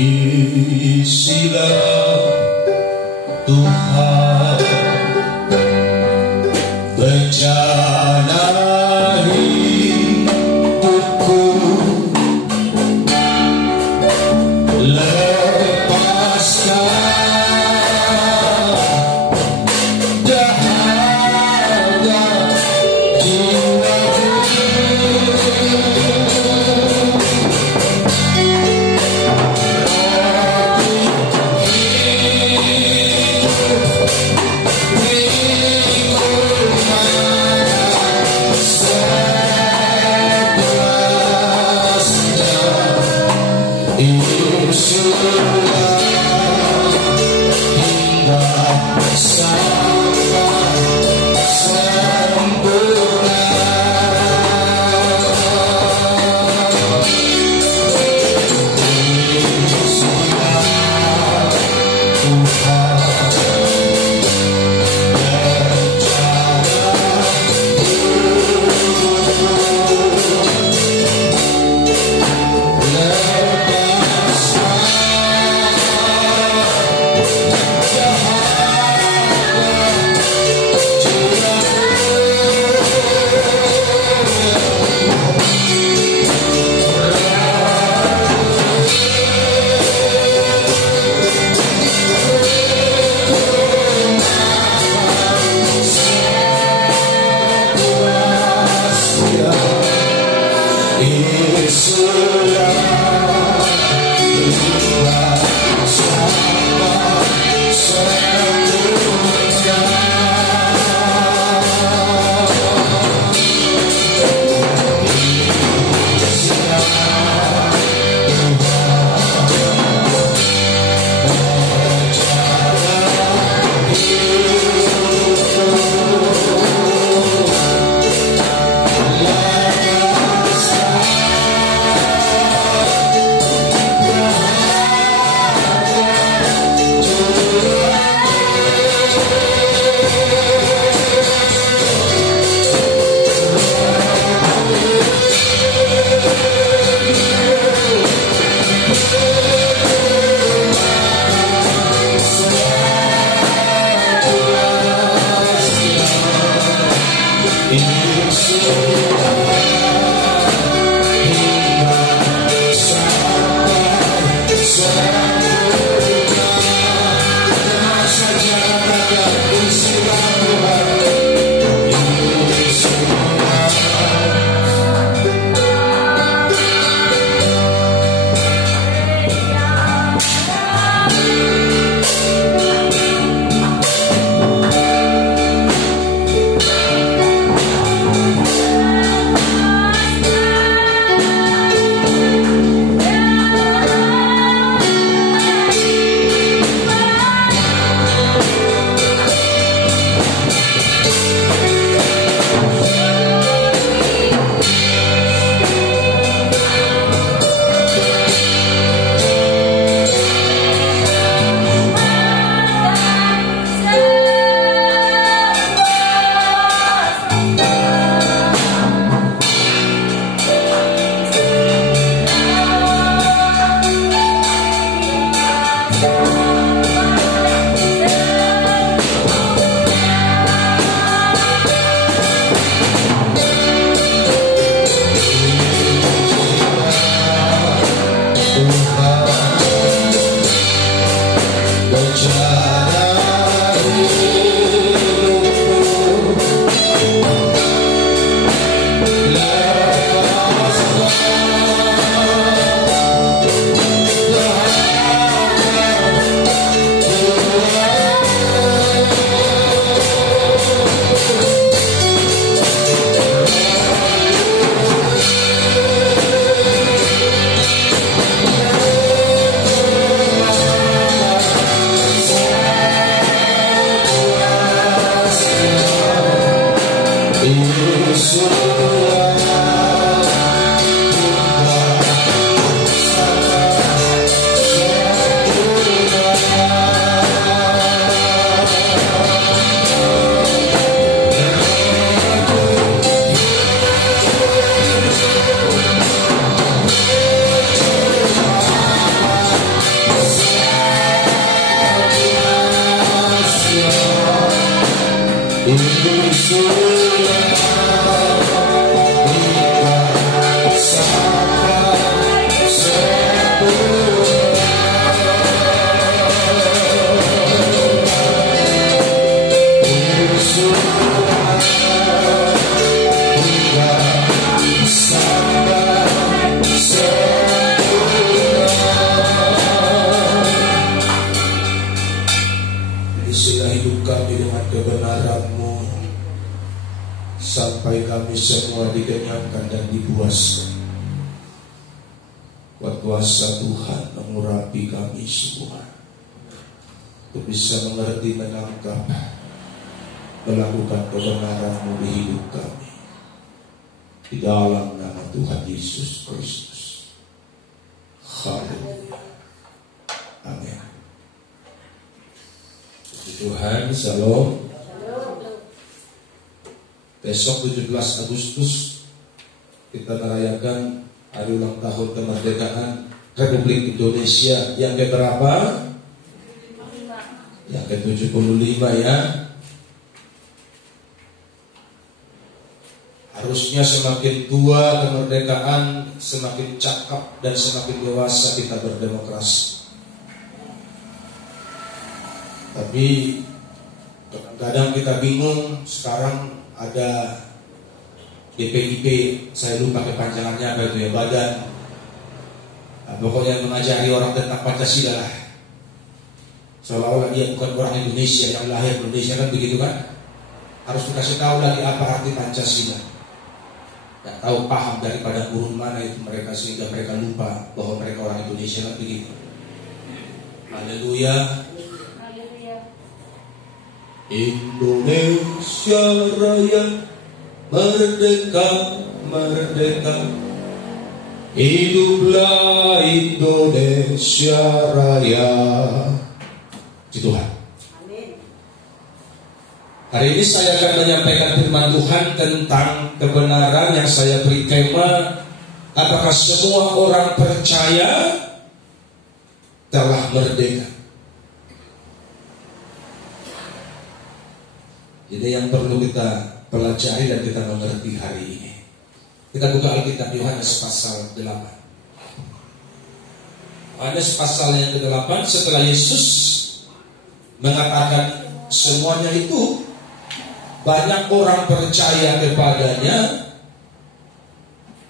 Isilah Tuhan bencana hidupku, lepaskan dahaga jiwaku. semua dikenyangkan dan dipuaskan. Kuat kuasa Tuhan mengurapi kami semua untuk bisa mengerti, menangkap, melakukan kebenaran-Mu di hidup kami. Di dalam nama Tuhan Yesus Kristus. Haleluya. Amin. Puji Tuhan, Shalom. Besok 17 Agustus kita merayakan hari ulang tahun kemerdekaan Republik Indonesia yang keberapa? Yang ke-75 ya. Harusnya semakin tua kemerdekaan, semakin cakap dan semakin dewasa kita berdemokrasi. Tapi kadang-kadang kita bingung. Sekarang ada BPIP, saya lupa kepanjangannya apa itu ya, badan pokoknya mengajari orang tentang Pancasila lah. Seolah-olah dia bukan orang Indonesia, yang lahir Indonesia kan begitu kan. Harus dikasih tahu lagi apa arti Pancasila. Tidak tahu paham daripada urun mana itu mereka, sehingga mereka lupa bahwa mereka orang Indonesia kan begitu. Haleluya. Indonesia Raya, merdeka, merdeka. Hiduplah Indonesia Raya. Puji Tuhan. Amin. Hari ini saya akan menyampaikan firman Tuhan tentang kebenaran yang saya beri tema, apakah semua orang percaya telah merdeka? Ini yang perlu kita pelajari dan kita mengerti hari ini. Kita buka Alkitab Yohanes pasal 8. Yohanes pasal yang ke-8, setelah Yesus mengatakan semuanya itu, banyak orang percaya kepadanya,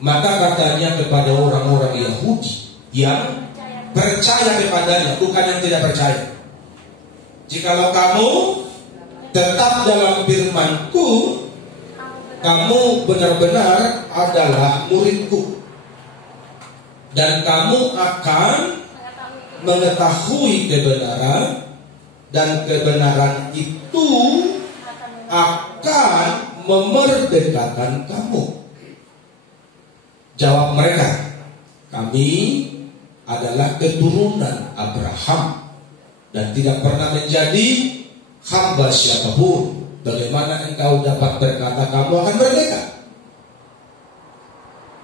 maka katanya kepada orang-orang Yahudi yang percaya kepadanya, bukan yang tidak percaya, jikalau kamu tetap dalam firman-Ku, kamu benar-benar adalah murid-Ku, dan kamu akan mengetahui kebenaran, dan kebenaran itu akan memerdekakan kamu. Jawab mereka, kami adalah keturunan Abraham dan tidak pernah menjadi hamba siapapun. Bagaimana engkau dapat berkata kamu akan merdeka?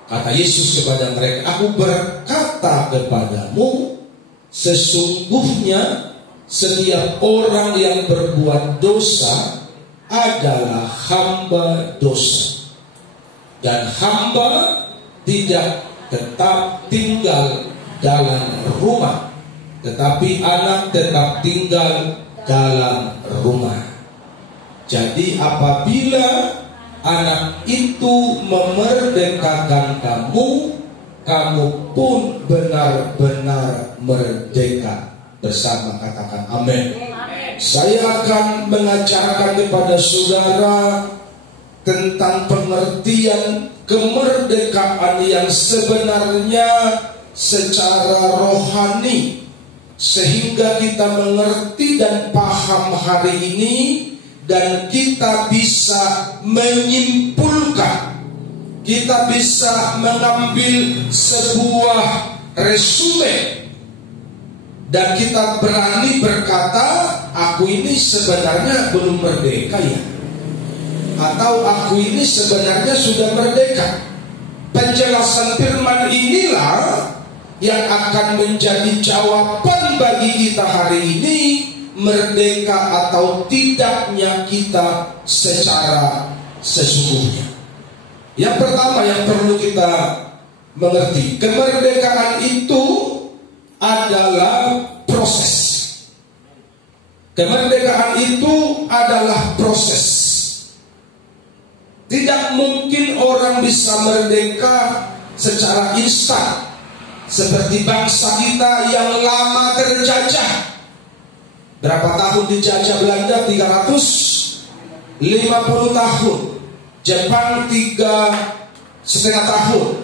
Kata Yesus kepada mereka, aku berkata kepadamu, sesungguhnya setiap orang yang berbuat dosa adalah hamba dosa, dan hamba tidak tetap tinggal dalam rumah, tetapi anak tetap tinggal dalam rumah. Jadi apabila anak itu memerdekakan kamu, kamu pun benar-benar merdeka. Bersama katakan amin. Saya akan mengajarkan kepada saudara tentang pengertian kemerdekaan yang sebenarnya secara rohani, sehingga kita mengerti dan paham hari ini, dan kita bisa menyimpulkan, kita bisa mengambil sebuah resume, dan kita berani berkata, aku ini sebenarnya belum merdeka ya, atau aku ini sebenarnya sudah merdeka. Penjelasan firman inilah yang akan menjadi jawaban bagi kita hari ini, merdeka atau tidaknya kita secara sesungguhnya. Yang pertama yang perlu kita mengerti, kemerdekaan itu adalah proses. Kemerdekaan itu adalah proses. Tidak mungkin orang bisa merdeka secara instan, seperti bangsa kita yang lama terjajah. Berapa tahun dijajah Belanda? 350 tahun. Jepang 3,5 tahun.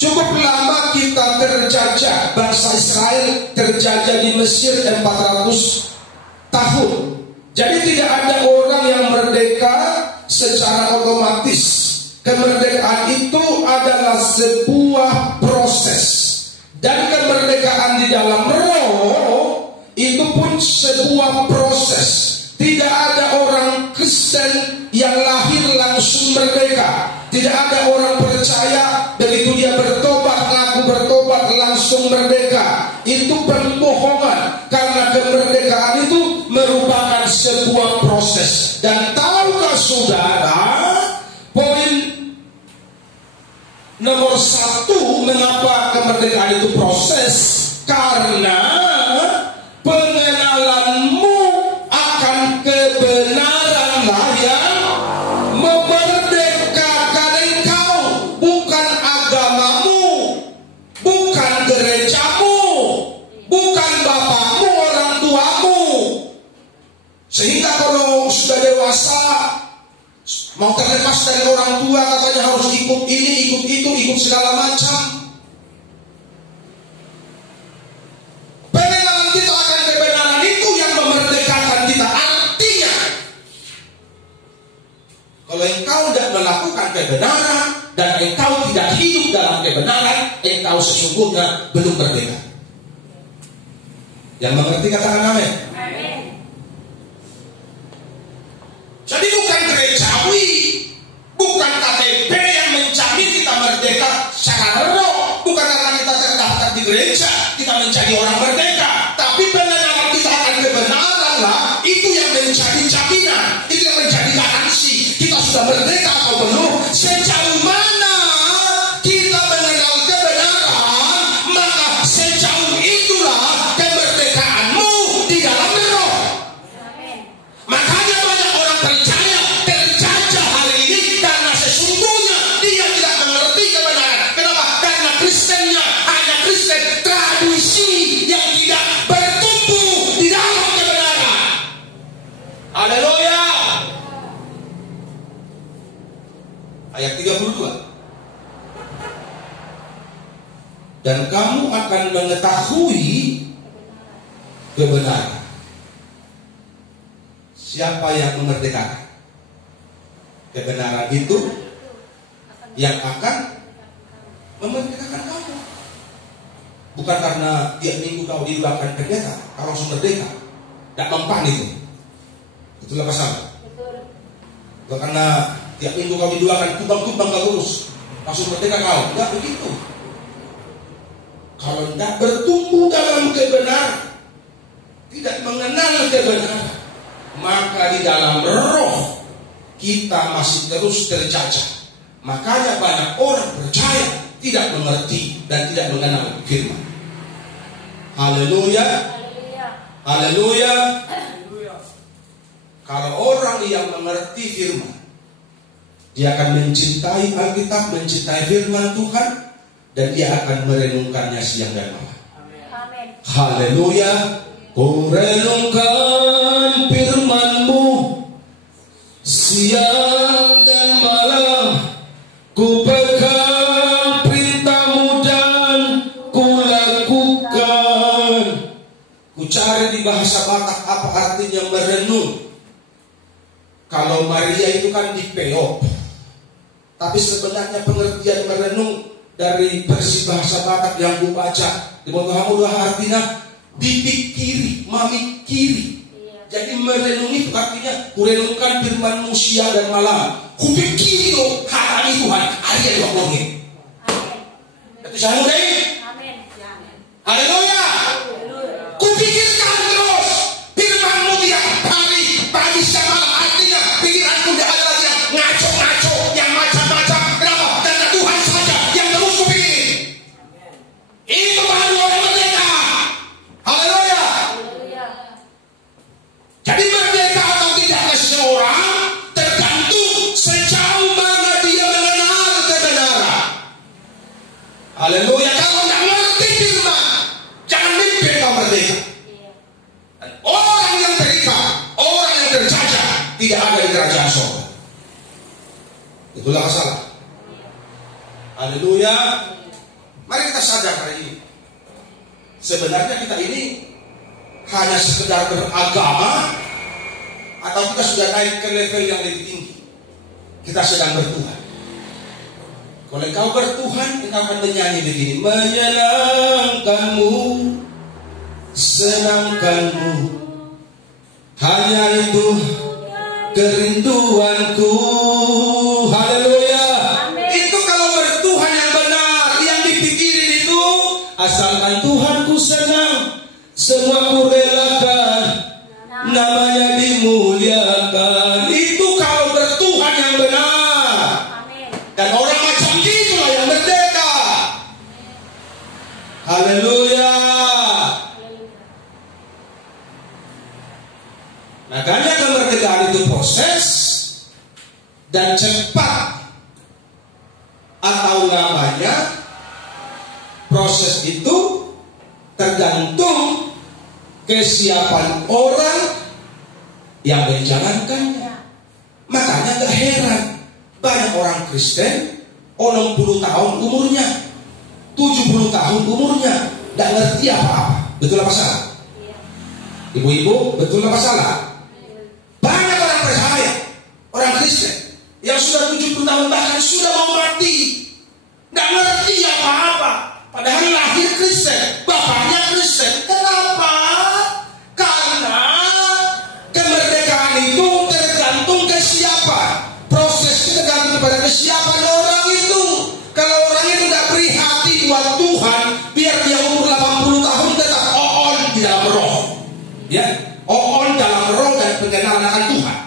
Cukup lama kita terjajah. Bangsa Israel terjajah di Mesir 400 tahun. Jadi tidak ada orang yang merdeka secara otomatis. Kemerdekaan itu adalah sebuah proses. Dan kemerdekaan di dalam roh itu pun sebuah proses. Tidak ada orang Kristen yang lahir langsung merdeka. Tidak ada orang percaya begitu dia bertobat, ngaku bertobat langsung merdeka. Itu pembohongan. Karena kemerdekaan itu merupakan sebuah proses. Dan tahukah saudara, poin nomor 1 mengapa kemerdekaan itu proses? Karena pengenalanmu akan kebenaranlah yang memerdekakan engkau, bukan agamamu, bukan gerejamu, bukan bapakmu, orang tuamu. Sehingga kalau sudah dewasa mau terlepas dari orang tua, katanya harus ikut ini, ikut itu, ikut segala macam. Pengenalan kita akan kebenaran itu yang memerdekakan kita. Artinya, kalau engkau tidak melakukan kebenaran dan engkau tidak hidup dalam kebenaran, engkau sesungguhnya belum merdeka. Yang mengerti katakan amin. Jadi bukan gerejawi, bukan KTP yang menjamin kita merdeka secara roh. Bukan karena kita terdaftar di gereja kita menjadi orang merdeka. Tapi pengenalan kita akan kebenaran lah, itu yang menjadi jaminan, itu yang menjadi garansi kita sudah merdeka atau belum. Sejauh mana kita mengenal kebenaran, maka sejauh itulah kemerdekaanmu di dalam roh. Makanya banyak orang percaya terjajah hari ini karena sesungguhnya dia tidak mengerti kebenaran. Kenapa? Karena Kristennya hanya Kristen tradisi yang tidak bertumbuh di dalam kebenaran. Haleluya. Ayat 32. Dan kamu akan mengetahui kebenaran. Siapa yang memerdekakan? Kebenaran itu yang akan memerdekakan kamu. Bukan karena tiap minggu kau didoakan pendeta, kau langsung merdeka. Tidak mempan itu. Itulah pasal. Bukan karena tiap minggu kau didoakan kubang-kubang kau lurus, langsung merdeka kau. Tidak begitu. Kalau tidak bertumbuh dalam kebenaran, tidak mengenal kebenaran, maka di dalam roh kita masih terus terjajah. Makanya banyak orang percaya tidak mengerti dan tidak mengenal firman. Haleluya. Haleluya. Kalau orang yang mengerti firman, dia akan mencintai Alkitab, mencintai firman Tuhan, dan dia akan merenungkannya siang dan malam. Haleluya. Ku renungkan firman-Mu siang dan malam, ku pegang perintah-Mu dan ku lakukan. Ku cari di bahasa Batak apa artinya merenung. Kalau Maria itu kan dipeop, tapi sebenarnya pengertian merenung dari versi bahasa Batak yang ku baca di bawah kamu artinya dipikiri, memikiri. Jadi merenungi itu artinya kurenungkan firman-Mu siang dan malam. Kupikiri loh hari Tuhan, hari yang ngomongin. Itu saya mulai. Haleluya. Kupikirkan terus firman-Mu tiap hari, pagi siang malam. Artinya pikiranku tidak ada lagi yang ngaco-ngaco, yang macam-macam. Kenapa? Karena Tuhan saja yang terus kupikir. Itu baru orang merdeka. Haleluya. Jadi merdeka atau tidaknya seseorang tergantung sejauh mana dia mengenal kebenaran. Haleluya. Kalau tidak mengerti firman, jangan mimpi kau merdeka. Dan orang yang terikat, orang yang terjajah tidak ada di kerajaan surga. Haleluya. Mari kita sadar hari ini. Sebenarnya kita ini hanya sekedar beragama, atau kita sudah naik ke level yang lebih tinggi. Kita sedang bertuhan. Kalau engkau bertuhan, engkau akan menyanyi begini: menyenangkanmu, senangkanmu, hanya itu kerinduanku. Haleluya. Itu kalau bertuhan yang benar, yang dipikirin itu, asalkan Tuhanku senang, semua ku relakan, namanya dimuliakan. Itu kalau bertuhan yang benar. Dan orang macam itulah yang merdeka. Haleluya. Makanya kemerdekaan itu proses dan cepat, atau namanya proses itu tergantung kesiapan orang yang menjalankannya. Makanya gak heran banyak orang Kristen 60 tahun umurnya, 70 tahun umurnya, gak ngerti apa-apa. Betul apa salah? Ibu-ibu, betul apa salah? Banyak orang percaya, orang Kristen yang sudah 70 tahun bahkan sudah mau mati, gak ngerti apa-apa. Padahal lahir Kristen, bapaknya Kristen. Kenapa? Karena kemerdekaan itu tergantung kesiapan. Proses tergantung pada kesiapan orang itu. Kalau orang itu gak beri hati buat Tuhan, biar dia umur 80 tahun tetap on di dalam roh. Ya, on dalam roh dan pengenalan akan Tuhan.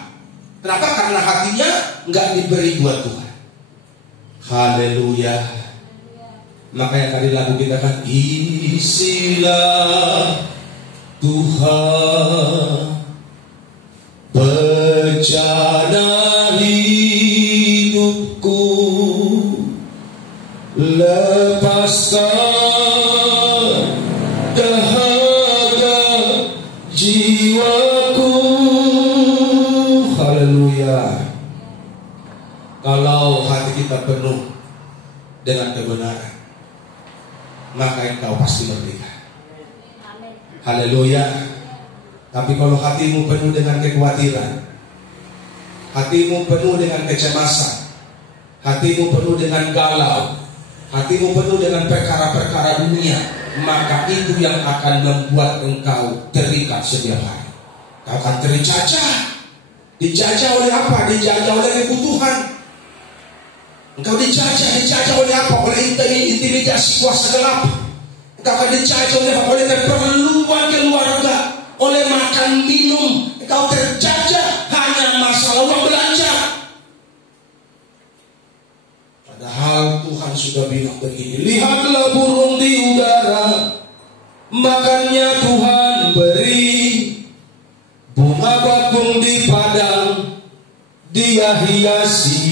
Kenapa? Karena hatinya gak diberi buat Tuhan. Haleluya. Makanya tadi lagu kita kan, isilah Tuhan bejana hidupku, lepaskan dahaga jiwaku. Haleluya. Kalau hati kita penuh dengan kebenaran, maka engkau pasti merdeka. Haleluya. Tapi kalau hatimu penuh dengan kekhawatiran, hatimu penuh dengan kecemasan, hatimu penuh dengan galau, hatimu penuh dengan perkara-perkara dunia, maka itu yang akan membuat engkau terikat setiap hari. Kau akan terjajah. Dijajah oleh apa? Dijajah oleh kebutuhan. Engkau dijajah oleh apa? Oleh intimidasi kuasa gelap. Engkau akan dijajah oleh apa? Oleh keperluan keluarga, oleh makan minum. Engkau terjajah hanya masalah uang belanja. Padahal Tuhan sudah bilang begini: lihatlah burung di udara, makannya Tuhan beri. Bunga bakung di padang, Dia hiasi.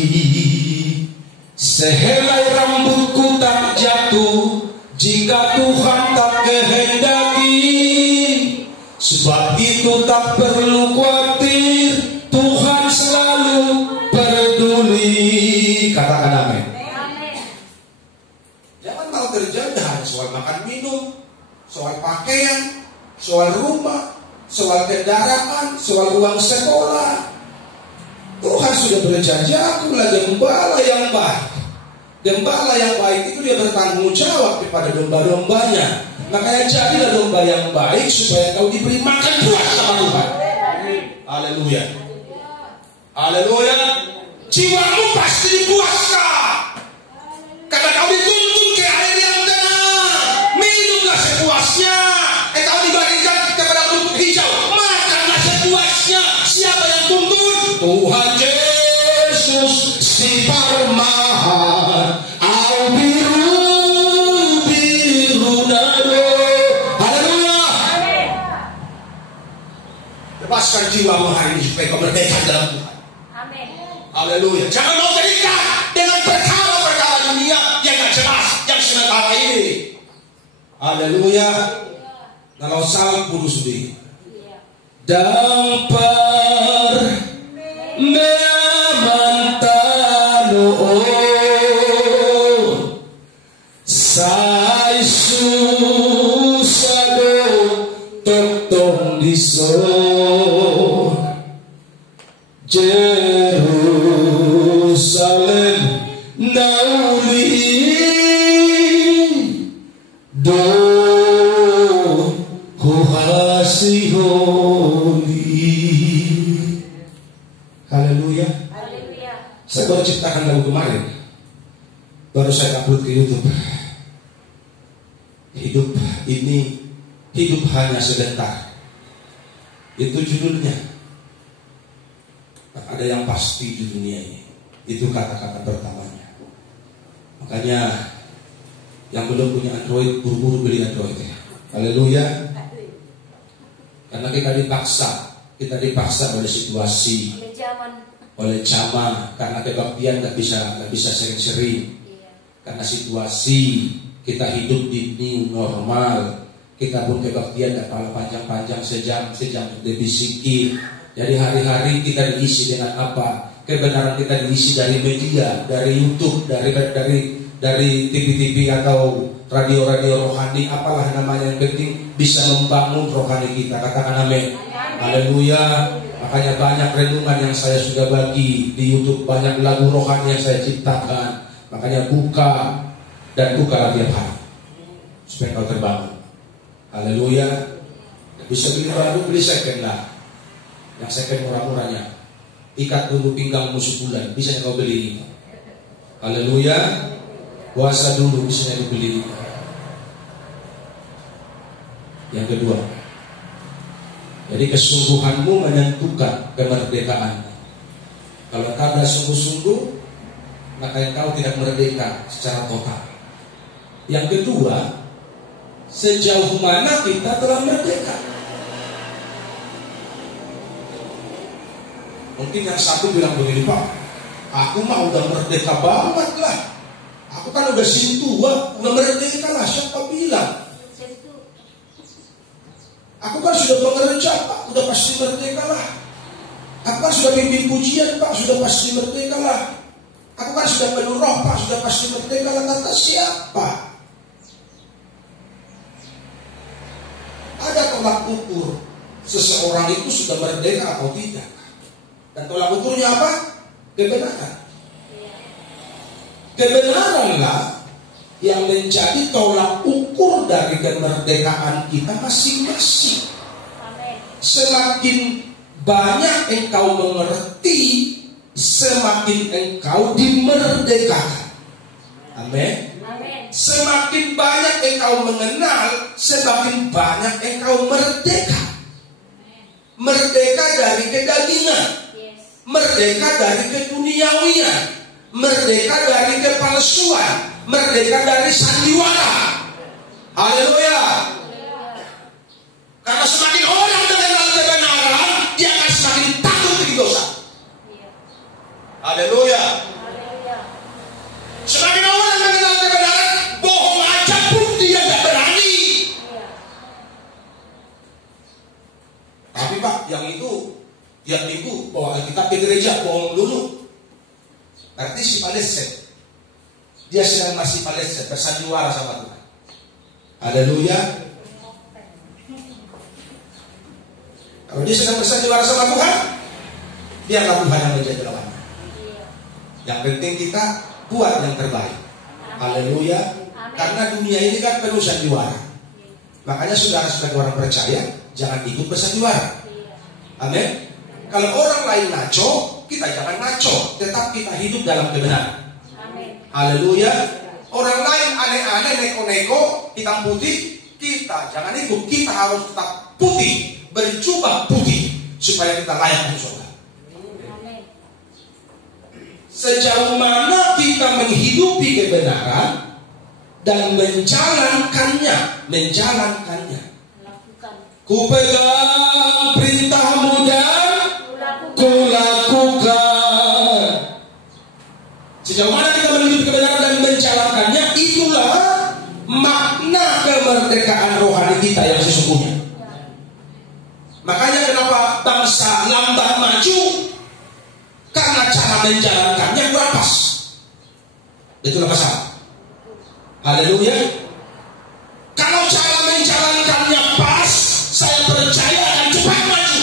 Sehelai rambutku tak jatuh jika Tuhan tak kehendaki. Sebab itu tak perlu khawatir, Tuhan selalu peduli. Katakan amin. Jangan mau terjadi hanya soal makan minum, soal pakaian, soal rumah, soal kendaraan, soal uang sekolah. Tuhan sudah berjanji, akulah gembala yang baik. Gembala yang baik itu dia bertanggung jawab kepada domba-dombanya. Makanya jadilah domba yang baik supaya kau diberi makan puas sama Tuhan. Haleluya. Haleluya. Jiwamu pasti dipuaskan. Karena kau dituntun ke air yang tenang. Minumlah sepuasnya. Kau diberikan kepada rumput hijau. Makanlah sepuasnya. Siapa yang tuntun? Tuhan Yesus si Parmahan. Au biru nado. Haleluya. Lepaskan jiwamu hari ini supaya kau merdeka dalam Tuhan. Amin. Haleluya. Jangan mau terikat dengan perkara-perkara dunia yang gak jelas, yang sementara ini. Haleluya. Kalau Saul puluh sendiri. Dampar meamantano do hasiholi. Haleluya. Haleluya. Saya baru ciptakan lagu kemarin, baru saya upload ke YouTube. Hidup ini, hidup hanya sebentar. Itu judulnya. Ada yang pasti di dunia ini. Itu kata-kata pertamanya. Makanya yang belum punya Android, buru-buru beli Android. Haleluya. Karena kita dipaksa oleh situasi, oleh zaman, karena kebaktian nggak bisa sering-sering. Karena situasi kita hidup di new normal, kita pun kebaktian nggak kalah panjang-panjang, sejam lebih sedikit. Jadi hari-hari kita diisi dengan apa? Kebenaran kita diisi dari media, dari YouTube, dari TV-TV atau radio-radio rohani, apalah namanya, yang penting bisa membangun rohani kita. Katakan amin. Haleluya. Makanya banyak renungan yang saya sudah bagi di YouTube, banyak lagu rohani yang saya ciptakan. Makanya buka lagi tiap hari supaya kau terbangun. Haleluya. Bisa beli baru, beli second lah. Yang second murah-murahnya. Ikat dulu pinggangmu sebulan, bisa kau beli. Haleluya. Puasa dulu, bisa dibeli. Yang kedua, jadi kesungguhanmu menentukan kemerdekaan. Kalau kau tidak sungguh-sungguh, maka kau tidak merdeka secara total. Yang kedua, sejauh mana kita telah merdeka. Mungkin yang satu bilang begini, Pak, aku mah udah merdeka banget lah. Aku kan udah tua, udah merdeka lah. Siapa bilang? Aku kan sudah bekerja, Pak, udah pasti merdeka lah. Aku kan sudah pimpin pujian, Pak, sudah pasti merdeka lah. Aku kan sudah penuh roh, Pak, sudah pasti merdeka lah. Kata siapa? Ada tolak ukur seseorang itu sudah merdeka atau tidak. Dan tolak ukurnya apa? Kebenaran. Kebenaranlah yang menjadi tolak ukur dari kemerdekaan kita masing-masing. Semakin banyak engkau mengerti, semakin engkau dimerdekakan. Amin. Semakin banyak engkau mengenal, semakin banyak engkau merdeka. Merdeka dari kedagingan, merdeka dari keduniawian, merdeka dari kepalsuan, merdeka dari sandiwara. Haleluya. Karena semakin orang mengenal kebenaran, dia akan semakin takut dari dosa. Haleluya. Semakin orang mengenal kebenaran, bohong aja pun dia tidak berani. Tapi Pak, yang itu tiap minggu bawa Alkitab ke gereja, bohong dulu. Berarti si Palestina, dia sedang masih Palestina, bersandiwara sama Tuhan. Haleluya. Kalau dia sedang bersandiwara sama Tuhan, biarlah Tuhan yang menjadi lawannya. Yang penting kita buat yang terbaik. Haleluya. Karena dunia ini kan penuh sandiwara. Makanya saudara sebagai orang percaya, jangan ikut bersandiwara. Amin. Kalau orang lain ngaco, kita jangan ngaco, tetap kita hidup dalam kebenaran. Haleluya. Orang lain aneh-aneh, neko-neko, hitam putih, kita jangan ikut. Kita harus tetap putih, berjubah putih, supaya kita layak di surga. Sejauh mana kita menghidupi kebenaran dan menjalankannya. Ku pegang perintahmu dan ku lakukan. Sejauh mana kita menghidupi kebenaran dan menjalankannya, itulah makna kemerdekaan rohani kita yang sesungguhnya. Makanya kenapa bangsa lambat maju? Karena cara menjalankannya kurang pas. Itulah masalah. Haleluya. Kalau cara menjalankannya pas, saya percaya akan cepat maju.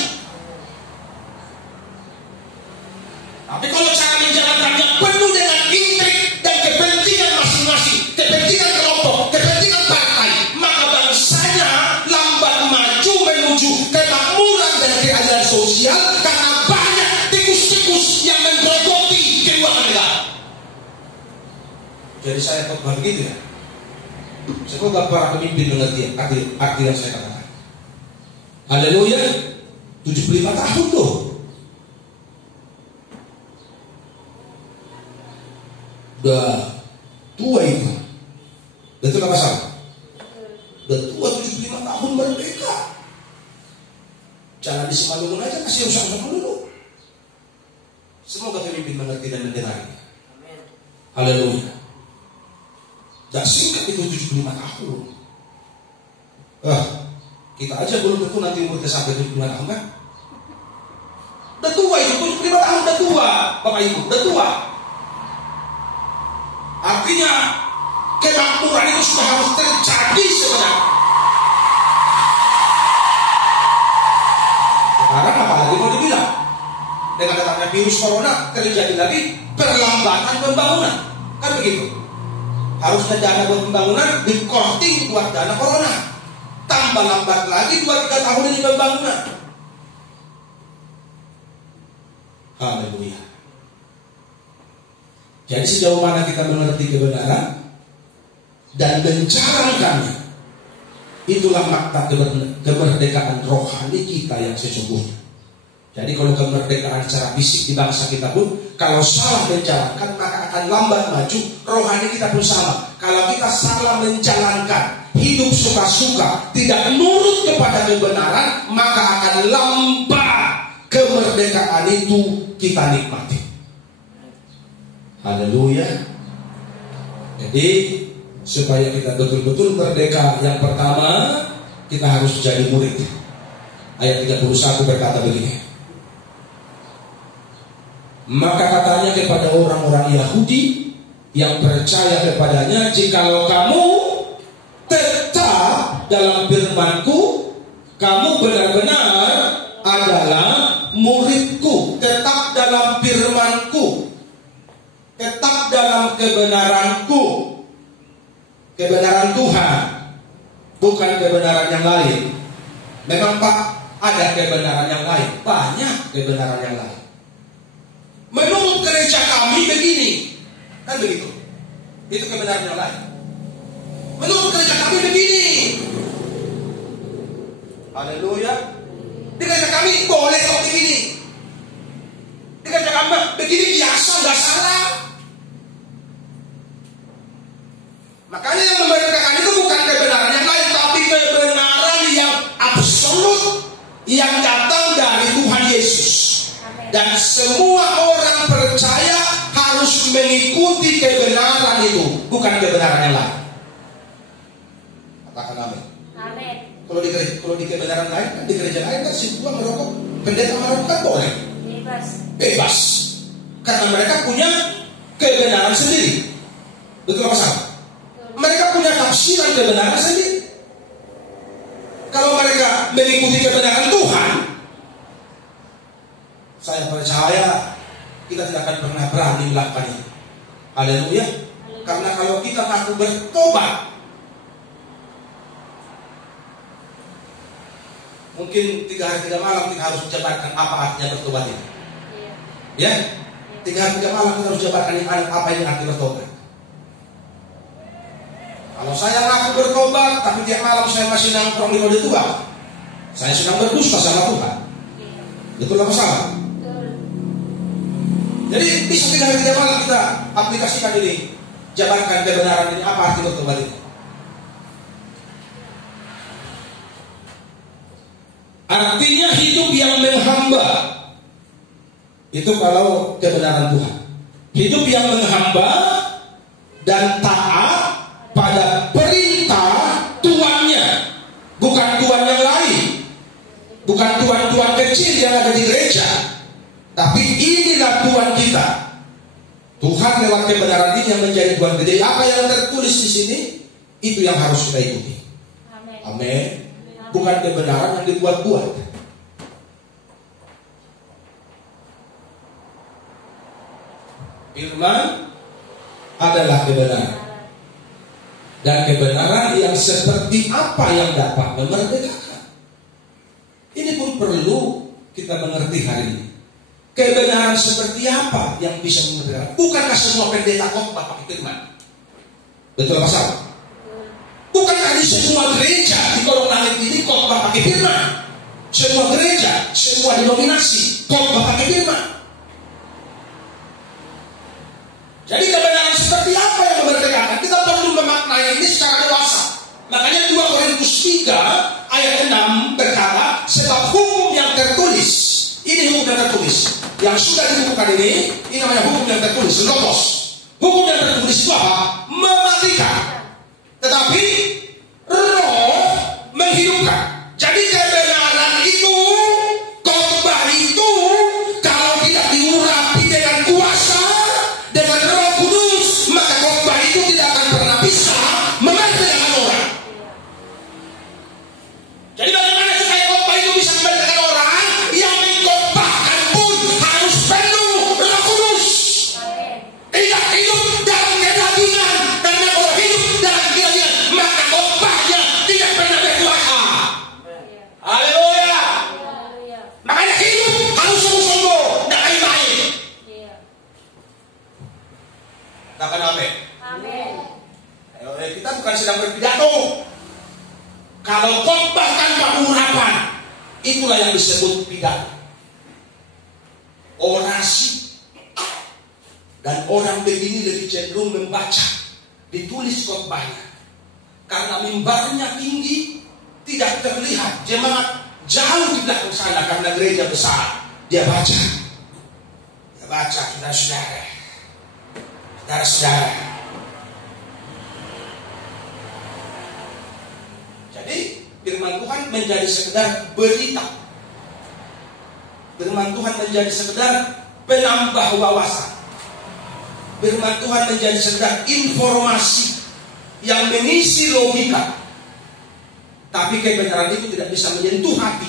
Tapi kalau cara menjalankannya penuh dengan intrik dan kepentingan Jadi saya khotbah begitu ya. Semoga para pemimpin mengerti arti yang saya katakan. Haleluya. 75 tahun tuh. Udah tua itu. Betul apa salah? Udah tua 75 tahun merdeka. Jangan disemalungun aja, kasih usah-usah dulu. Semoga pemimpin mengerti dan mendengar. Haleluya. Gak singkat itu 75 tahun. Kita aja belum tentu nanti umur kita sampai 75 tahun kan? Udah tua itu, 75 tahun udah tua. Bapak Ibu, udah tua. Artinya kemakmuran itu sudah harus terjadi sebenarnya. Sekarang apalagi mau dibilang? Dengan datangnya virus corona terjadi lagi perlambatan pembangunan. Kan begitu? Harusnya dana buat pembangunan di-courting buat dana corona. Tambah lambat lagi 2-3 tahun ini pembangunan. Haleluya. Jadi sejauh mana kita mengerti kebenaran dan menjalankannya, itulah makna kemerdekaan rohani kita yang sesungguhnya. Jadi kalau kemerdekaan secara fisik di bangsa kita pun, kalau salah menjalankan maka akan lambat maju. Rohani kita pun sama. Kalau kita salah menjalankan, hidup suka-suka, tidak nurut kepada kebenaran, maka akan lambat kemerdekaan itu kita nikmati. Haleluya. Jadi supaya kita betul-betul merdeka, yang pertama kita harus jadi murid. Ayat 31 berkata begini. Maka katanya kepada orang-orang Yahudi yang percaya kepadanya, jikalau kamu tetap dalam firman-Ku, kamu benar-benar adalah murid-Ku. Tetap dalam firman-Ku, tetap dalam kebenaran-Ku, kebenaran Tuhan, bukan kebenaran yang lain. Memang Pak, ada kebenaran yang lain, banyak kebenaran yang lain. Menurut gereja kami begini, kan begitu. Itu kebenaran yang lain. Menurut gereja kami begini. Haleluya. Di gereja kami boleh kok begini. Di gereja kami begini biasa, nggak salah. Makanya yang memerdekakan itu bukan kebenaran yang lain, tapi kebenaran yang absolut yang datang dari Tuhan Yesus. Dan semua orang percaya harus mengikuti kebenaran itu, bukan kebenaran yang lain. Katakan amin. Amin. Kalau di kebenaran lain, kan di gereja lain kan si tua merokok, pendeta merokok kan boleh. Bebas. Karena mereka punya kebenaran sendiri. Betul apa salah? Mereka punya tafsiran kebenaran sendiri. Kalau mereka mengikuti kebenaran Tuhan, saya percaya kita tidak akan pernah berani melakukan itu. Haleluya. Karena kalau kita ngaku bertobat, mungkin 3 hari 3 malam kita harus jabarkan apa artinya bertobat itu. Ya, 3 hari 3 malam kita harus jabarkan apa ini arti bertobat. Kalau saya ngaku bertobat, tapi tiap malam saya masih nongkrong di kode tua, saya sedang berdusta sama Tuhan. Betul apa salah? Jadi bisa 3 hari 3 malam kita aplikasikan ini, jabarkan kebenaran ini, apa arti bertobat itu. Artinya hidup yang menghamba. Itu kalau kebenaran Tuhan. Hidup yang menghamba dan taat pada perintah tuannya, bukan tuan yang lain, bukan tuan-tuan kecil yang ada di gereja, tapi inilah Tuhan kita. Tuhan lewat kebenaran ini yang menjadi Tuhan gede. Apa yang tertulis di sini, itu yang harus kita ikuti. Amin. Bukan kebenaran yang dibuat-buat. Firman adalah kebenaran. Dan kebenaran yang seperti apa yang dapat memerdekakan. Ini pun perlu kita mengerti hari ini. Kebenaran seperti apa yang bisa memerdekakan. Bukankah semua pendeta khotbah pakai firman? Betul apa salah? Bukankah di semua gereja di kolong langit ini khotbah pakai firman? Semua gereja, semua denominasi khotbah pakai firman. Jadi kebenaran seperti apa yang memerdekakan? Kita perlu memaknai ini secara dewasa. Makanya 2 Korintus 3 ayat 6 berkata, sebab hukum yang tertulis, ini hukum yang tertulis, yang sudah dibukukan ini namanya hukum yang tertulis, logos. Hukum yang tertulis itu apa? Mematikan. Tetapi roh menghidupkan. Jadi kebenaran itu, khotbah itu, kalau tidak diurapi dengan kuasa, dengan Roh Kudus, maka khotbah itu tidak akan pernah bisa memerdekakan orang. Jadi bagaimana supaya khotbah itu bisa memerdekakan orang? Yang mengkhotbahkan pun harus penuh Roh Kudus. Tidak hidup dalam kedagingan, karena kalau hidup dalam kedagingan, maka khotbahnya tidak pernah berkuasa. Haleluya. Makanya hidup harus sungguh-sungguh, tidak main-main. Katakan amin. Kita bukan sedang berpidato. Kalau khotbah tanpa urapan, itulah yang disebut pidato. Orasi. Dan orang begini lebih cenderung membaca, ditulis khotbahnya. Karena mimbarnya tinggi, tidak terlihat. Jemaat jauh di belakang sana karena gereja besar. Dia baca. Dia baca, saudara-saudara. Saudara-saudara. Jadi firman Tuhan menjadi sekedar berita. Firman Tuhan menjadi sekedar penambah wawasan. Firman Tuhan menjadi sekedar informasi yang mengisi logika. Tapi kebenaran itu tidak bisa menyentuh hati.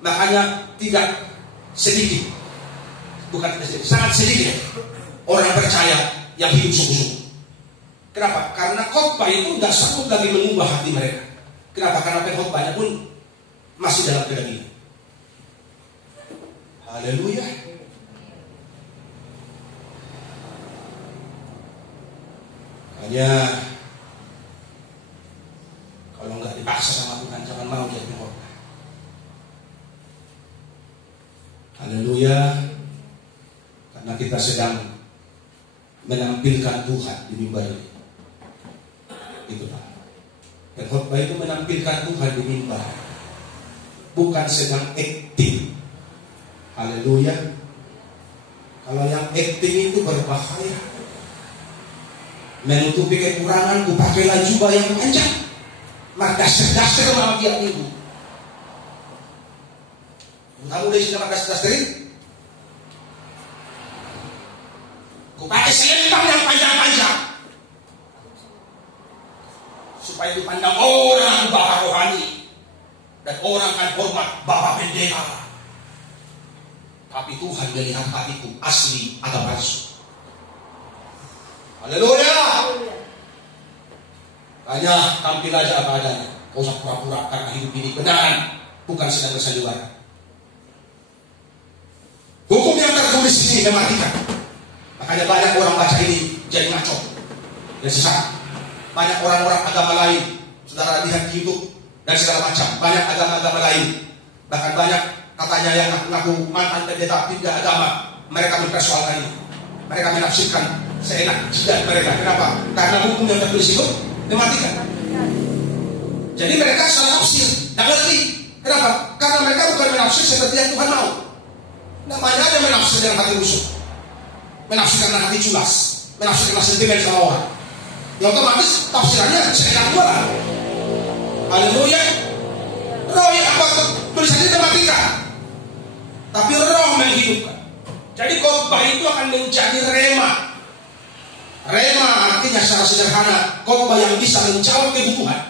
Makanya tidak sedikit, bukan tidak sedikit, sangat sedikit orang percaya yang hidup sungguh-sungguh. Kenapa? Karena khotbah itu tidak sanggup lagi mengubah hati mereka. Kenapa? Karena pengkhotbahnya pun masih dalam kedagingan. Haleluya. Hanya kalau nggak dipaksa sama Tuhan, jangan mau jadi pengkhotbah. Haleluya. Karena kita sedang menampilkan Tuhan di mimbar ini. Itu Pak. Pengkhotbah itu menampilkan Tuhan di mimbar, bukan sedang acting. Haleluya. Kalau yang acting itu berbahaya. Menutupi kekurangan, kupakailah jubah yang panjang, maka daster-daster malam tiap minggu. Kamu udah sudah pakai daster ini? Kupakai selempang yang panjang-panjang, supaya dipandang orang bapak rohani dan orang akan hormat bapak pendeta. Tapi Tuhan melihat hatiku asli atau palsu. Haleluya. Hanya tampil aja apa adanya. Kau usah pura-pura, karena hidup ini benaran, bukan sedang bersandiwara. Hukum yang tertulis ini mematikan. Makanya banyak orang baca ini jadi ngaco dan sesat. Banyak orang-orang agama lain, saudara lihat di YouTube dan segala macam, banyak agama-agama lain. Bahkan banyak katanya yang ngaku mantan pendeta pindah agama, mereka mempersoalkan ini. Mereka menafsirkan seenak jidat mereka. Kenapa? Karena hukum yang tertulis itu mematikan. Jadi mereka salah tafsir, tidak ngerti. Kenapa? Karena mereka bukan menafsir seperti yang Tuhan mau. Namanya aja menafsir dengan hati rusuk, menafsir karena hati culas, menafsir karena sentimen sama orang. Ya otomatis tafsirannya seenak gua lah. Haleluya. Roh yang apa tulisannya mematikan, tapi roh menghidupkan. Jadi khotbah itu akan menjadi rema. Rema artinya secara sederhana khotbah yang bisa menjawab kebutuhan,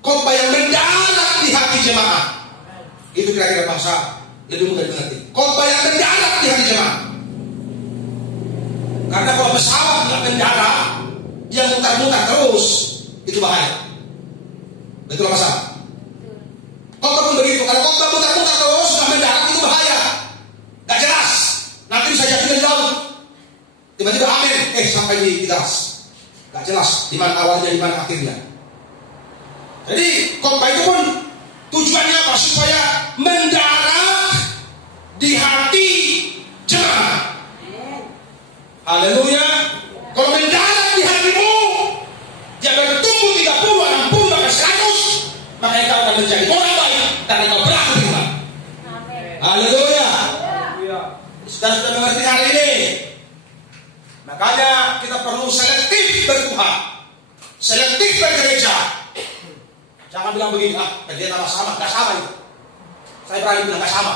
khotbah yang mendarat di hati jemaat. Itu kira-kira bahasa lebih mudah dimengerti. Khotbah yang mendarat di hati jemaat. Karena kalau pesawat nggak mendarat, dia mutar-mutar terus, itu bahaya. Betul apa salah? Khotbah pun begitu. Kalau khotbah mutar-mutar terus nggak mendarat, itu bahaya. Gak jelas. Nanti bisa jatuh di laut. Tiba-tiba amin, sampai di gas. Gak jelas di mana awalnya, di mana akhirnya. Jadi khotbah itu pun tujuannya apa? Supaya mendarah di hati jemaat. Haleluya. Kalau mendarat di hatimu, dia bertumbuh 30, 60, bahkan 100, maka engkau akan menjadi orang baik dan engkau berlaku di Tuhan. Haleluya. Sudah mengerti hari ini. Makanya kita perlu selektif bertuhan, selektif bergereja. Jangan bilang begini, pendeta sama, nggak sama itu. Saya berani bilang nggak sama.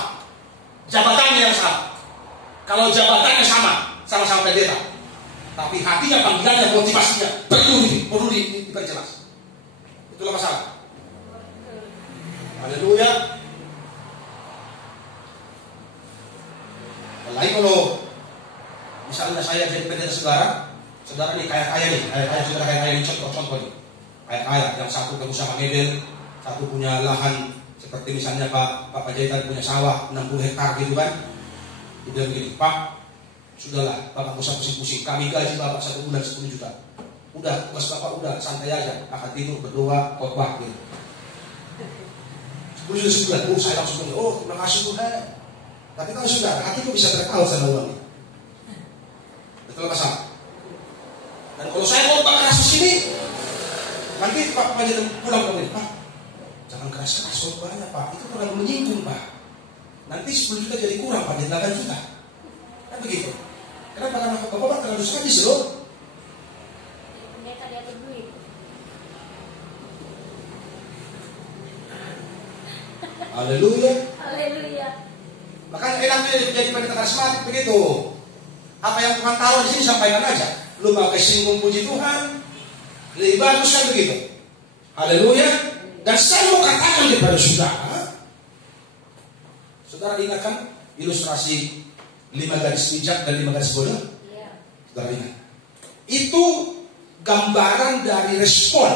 Jabatannya yang sama. Kalau jabatannya sama-sama pendeta. Tapi hatinya, panggilannya, motivasinya perlu diperjelas. Itulah masalah. Haleluya. Apalagi kalau misalnya saya jadi pendeta saudara ini kaya nih, saudara kaya ini contoh nih. Kaya yang satu pengusaha mebel, satu punya lahan seperti misalnya Pak Panjaitan punya sawah 60 hektar gitu kan. Dia bilang begini, Pak, sudahlah, Bapak usah pusing-pusing. Kami gaji Bapak 1 bulan 10 juta. Udah, tugas Bapak udah santai aja. Akan tidur, berdoa, khotbah gitu. 10 juta sebulan. Saya langsung bilang, terima kasih Tuhan. Tapi kalau sudah, hatiku bisa terkawal sama uang ini. Betul masalah. Dan kalau saya khotbah kasus ini, nanti Pak Panjaitan pulang ke Pak, jangan keras-keras khotbahnya Pak. Itu terlalu menyinggung Pak. Nanti 10 juta jadi kurang Pak, jadi 8 juta. Kan begitu. Kenapa? Karena Bapak terlalu sadis loh. Haleluya. Haleluya. Makanya enaknya jadi pendeta karismatik begitu. Apa yang Tuhan taruh di sini sampaikan aja. Lu mau kesinggung puji Tuhan, lebih bagus kan begitu. Haleluya. Dan saya mau katakan kepada saudara ingatkan ilustrasi 5 garis bijak dan 5 garis bodoh? Saudara ingat? Itu gambaran dari respon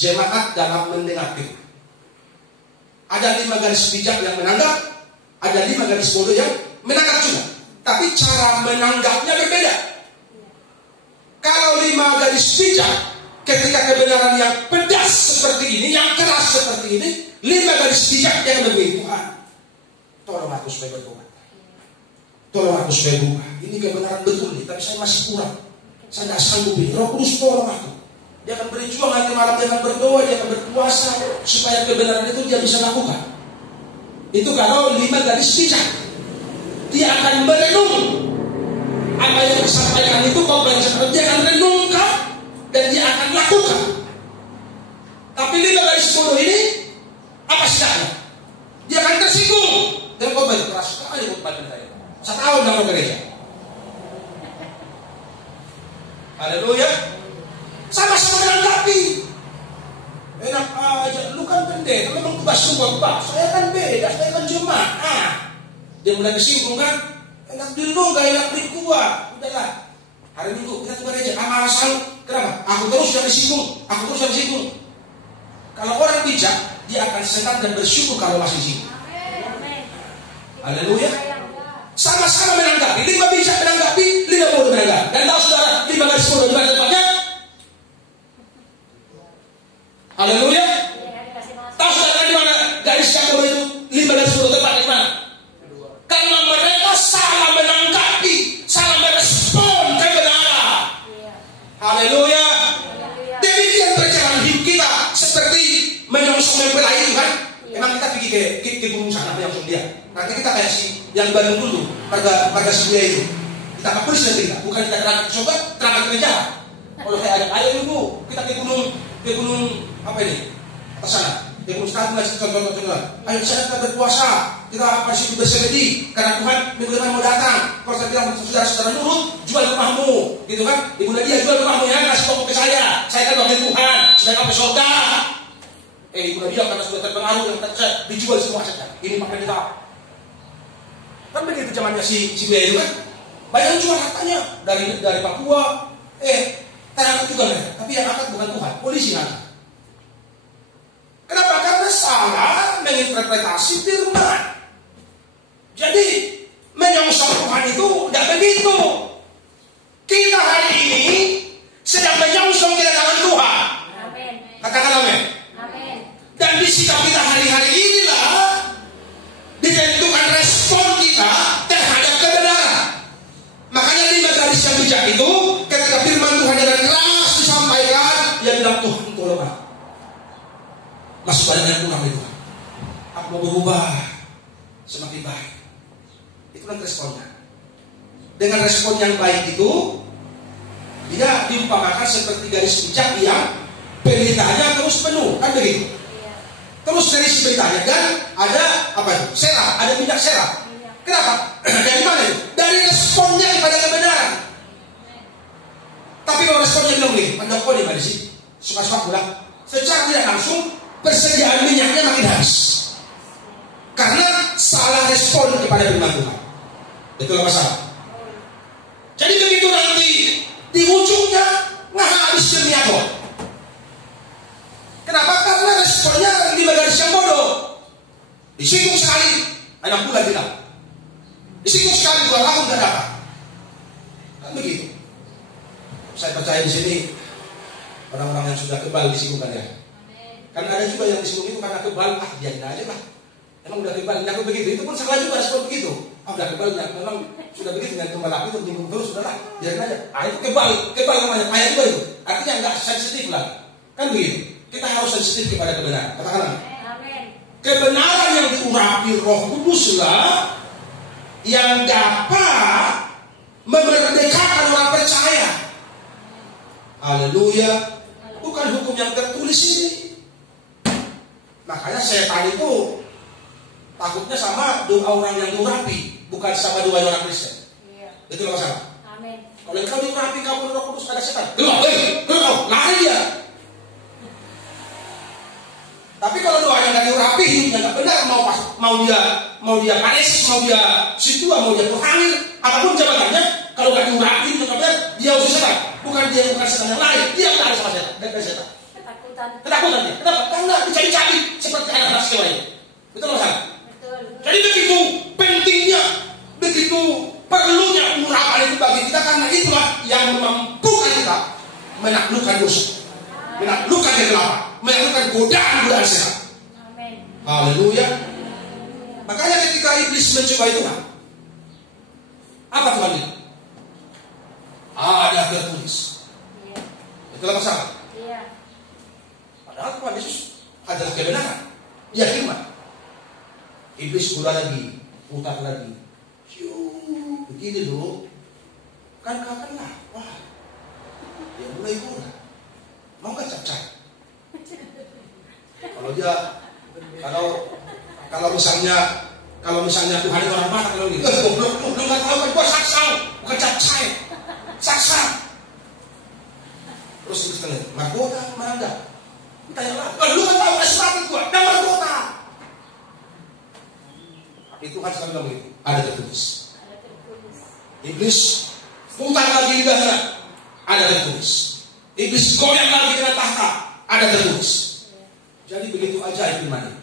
jemaat dalam mendengar firman. Ada 5 garis bijak yang menanggap, ada 5 garis bodoh yang menanggap juga. Tapi cara menanggapnya berbeda. Kalau 5 garis bijak, ketika kebenaran yang pedas seperti ini, yang keras seperti ini, 5 garis bijak yang lebih Tuhan, tolong aku supaya bertobat. Tolong aku supaya berubah. Ini kebenaran betul nih, tapi saya masih kurang. Saya tidak sanggup ini. Roh Kudus tolong aku. Dia akan berjuang nanti malam, dia akan berdoa, dia akan berpuasa supaya kebenaran itu dia bisa lakukan. Itu kalau 5 garis bijak. Dia akan merenung apa yang disampaikan itu, dia akan renungkan dan dia akan lakukan. Tapi 5 garis bodoh ini apa sidaknya? Dia akan tersinggung dan khotbah keras sekali khotbah saya. 1 tahun dalam gereja. Haleluya. Sama-sama menanggapi. Enak aja, lu kan pendeta, memang tugas semua Pak. Saya kan beda, saya kan jemaat. Dia mulai disinggung kan? Enak di lu, gak enak di gua. Udahlah. Hari Minggu kita ke gereja. Alasan kenapa? Aku terus yang disinggung. Kalau orang bijak, dia akan senang dan bersyukur kalau masih disinggung. Haleluya. Sama-sama menanggapi. 5 bijak menanggapi, 5 bodoh menanggapi. Dan tahu saudara, 5 garis bodoh di mana tempatnya? Haleluya. Tahu saudara di mana garis yang bodoh itu? 5 garis bodoh tempatnya di mana? Karena mereka salah menanggapi, salah merespon kebenaran. Haleluya. Demikian perjalanan hidup kita seperti menyongsong mempelai itu kan. Emang kita pergi ke gunung sana menyongsong dia. Nanti kita kayak si yang Bandung dulu pada si dia itu. Kita ke polisi nanti kita. Bukan kita coba terangkan ke penjara. Kalau saya ajak, ayo ibu kita ke gunung apa ini? Atas sana. Ke gunung Statu ngasih contoh-contoh. Ayo kita berpuasa. Kita pasti bersedih karena Tuhan minggu depan mau datang. Kalau saya bilang saudara-saudara nurut, jual rumahmu, gitu kan? Ibu Nadia jual rumahmu ya, kasih toko ke saya. Saya kan wakil Tuhan, saya kan surga. Ibu Nadia karena sudah terpengaruh dengan saya dijual semua saja. Ini pakai kita. Kan begitu zamannya si Buya itu kan? Banyak jual hartanya dari Papua. Terangkat juga mereka. Tapi yang angkat bukan Tuhan, polisi angkat. Kenapa? Karena salah menginterpretasi firman. Jadi menyongsong Tuhan itu tidak begitu. Kita hari ini Tuhan tolong aku. Masih banyak yang kurang itu. Aku mau berubah semakin baik. Itulah responnya. Dengan respon yang baik itu, dia diumpamakan seperti garis pijak yang pelitanya terus penuh, kan begitu? Terus garis pelitanya dan ada apa itu? Serah, ada minyak serah. Kenapa? Dari mana itu? Dari responnya kepada kebenaran. Tapi kalau responnya bilang begini, pendokter di mana sih? Suka-suka pulang. Secara tidak langsung persediaan minyaknya makin habis. Karena salah respon kepada firman Tuhan. Itulah masalah. Jadi begitu nanti di ujungnya nggak habis minyak. Kenapa? Karena responnya di garis yang bodoh. Disinggung sekali, 6 bulan tidak. Disinggung sekali 2 tahun tidak dapat. Kan begitu. Saya percaya di sini orang-orang yang sudah kebal disinggungkan ya. Kan ada juga yang disinggung itu karena kebal, biarin aja lah. Emang udah kebal, nyakut begitu. Itu pun salah juga respon begitu. Udah kebal, memang sudah begitu dengan kembal api itu menyinggung terus, sudahlah, biarin aja. Itu kebal namanya, payah juga itu. Artinya nggak sensitif lah. Kan begitu. Kita harus sensitif kepada kebenaran. Katakan amin. Kebenaran yang diurapi Roh Kuduslah yang dapat memerdekakan orang percaya. Haleluya. Bukan hukum yang tertulis ini. Makanya setan itu takutnya sama doa orang yang diurapi, bukan sama doa orang Kristen. Itu masalah. Amin. Kalau kau diurapi kamu Roh Kudus ada setan, keluar, lari dia. Tapi kalau doanya nggak diurapi, hidupnya nggak benar, mau dia paresis, mau dia situa, mau dia tuhanir, apapun jabatannya, kalau nggak diurapi, nggak benar, dia harus setan. Bukan setan yang lain, dia lari sama setan, dari setan. Ketakutan dia. Kenapa? Karena dicari-cari seperti anak-anak sekolah ini. Betul masalah. Jadi begitu pentingnya, begitu perlunya urapan itu bagi kita, karena itulah yang memampukan kita menaklukkan dosa, menaklukkan kegelapan, menaklukkan godaan setan. Haleluya. Makanya ketika iblis mencoba Tuhan, apa Tuhan bilang? Ada tertulis. Itulah masalah. Padahal Tuhan Yesus adalah kebenaran. Dia firman. Iblis pula lagi, putar lagi. Begini loh. Kan lah. Wah. Dia mulai murah. Mau gak capcay? Kalau misalnya Tuhan itu orang mata, kalau ini, belum nggak tahu kan, gua saksau, bukan capcay, saksa. Terus kita lihat, mahkota mana enggak? Tanya lah, lu kan tahu esratin gua, dan mahkota. Tapi Tuhan selalu bilang begitu, ada tertulis. Iblis putar lagi lidahnya, ada tertulis. Iblis goyang lagi dengan tahta, ada tertulis. Jadi begitu ajaib firman ini.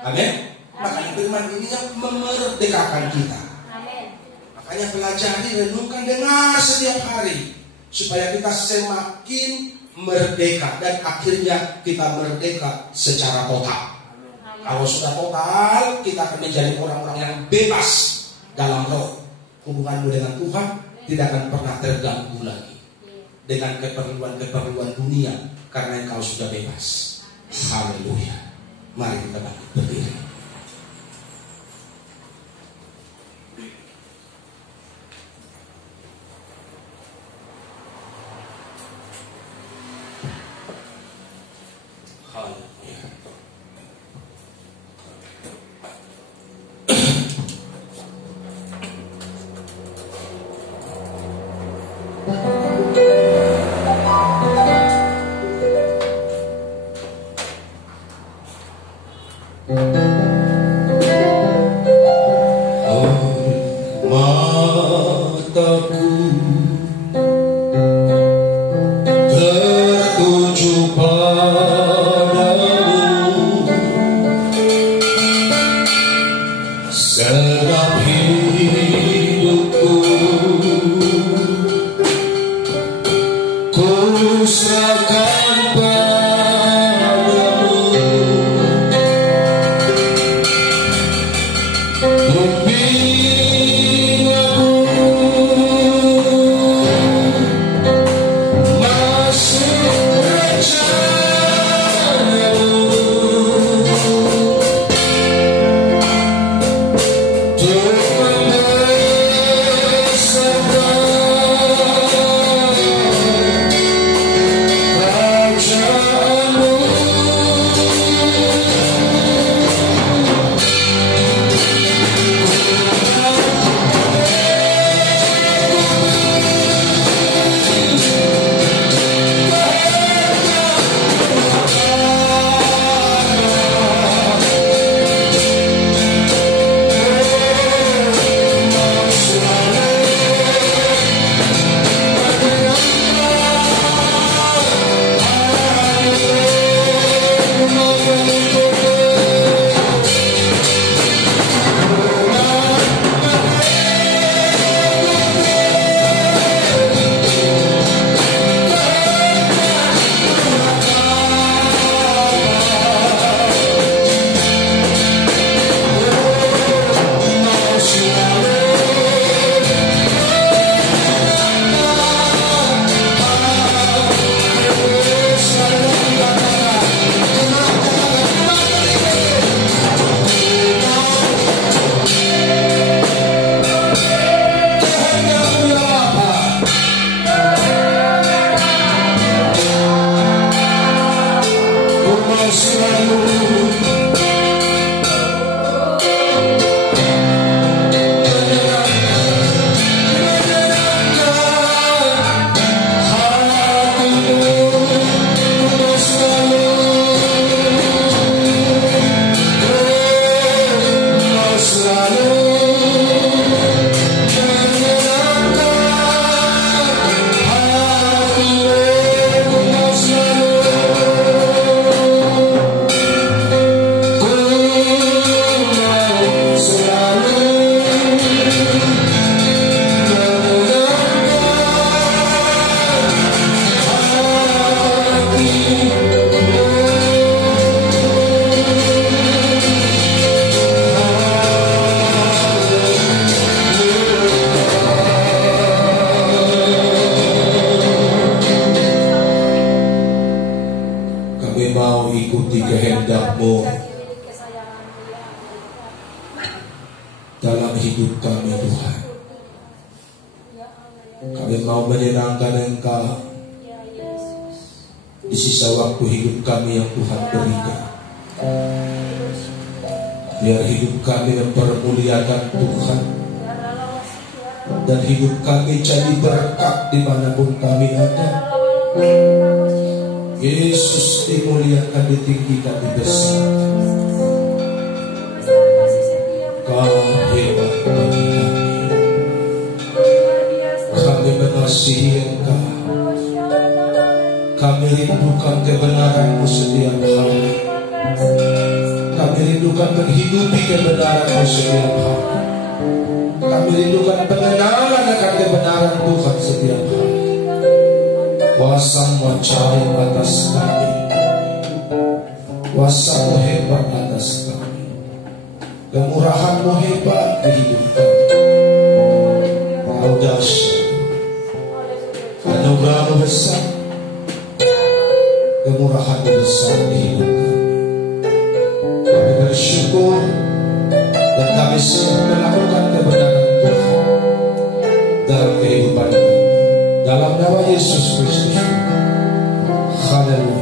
Amin. Makanya firman ini yang memerdekakan kita. Amin. Makanya pelajari, renungkan, dengar setiap hari supaya kita semakin merdeka dan akhirnya kita merdeka secara total. Amin. Kalau sudah total, kita akan menjadi orang-orang yang bebas dalam roh. Hubunganmu dengan Tuhan tidak akan pernah terganggu lagi dengan keperluan-keperluan dunia karena engkau sudah bebas. Haleluya. Mari kita berdiri. Haleluya. kehendak-Mu dalam hidup kami, Tuhan. Kami mau menyenangkan Engkau di sisa waktu hidup kami yang Tuhan berikan. Biar hidup kami mempermuliakan Tuhan, dan hidup kami jadi berkat dimanapun kami ada. Yesus dimuliakan, ditinggikan, dibesarkan. Kau hebat bagi kami. Kami mengasihi Engkau. Kami rindukan kebenaran-Mu setiap hari. Kami rindukan menghidupi kebenaran-Mu setiap hari. Kami rindukan pengenalan akan kebenaran Tuhan setiap hari. Kuasa-Mu ajaib atas kami. Kuasa-Mu hebat atas kami. Kemurahan-Mu hebat di hidup kami. Kau dahsyat. Anugerah-Mu besar. Kemurahan-Mu besar di hidup kami. Kami bersyukur dan kami siap melakukan kebenaran Tuhan dalam kehidupan kami. Dalam nama Yesus Kristus. Haleluya.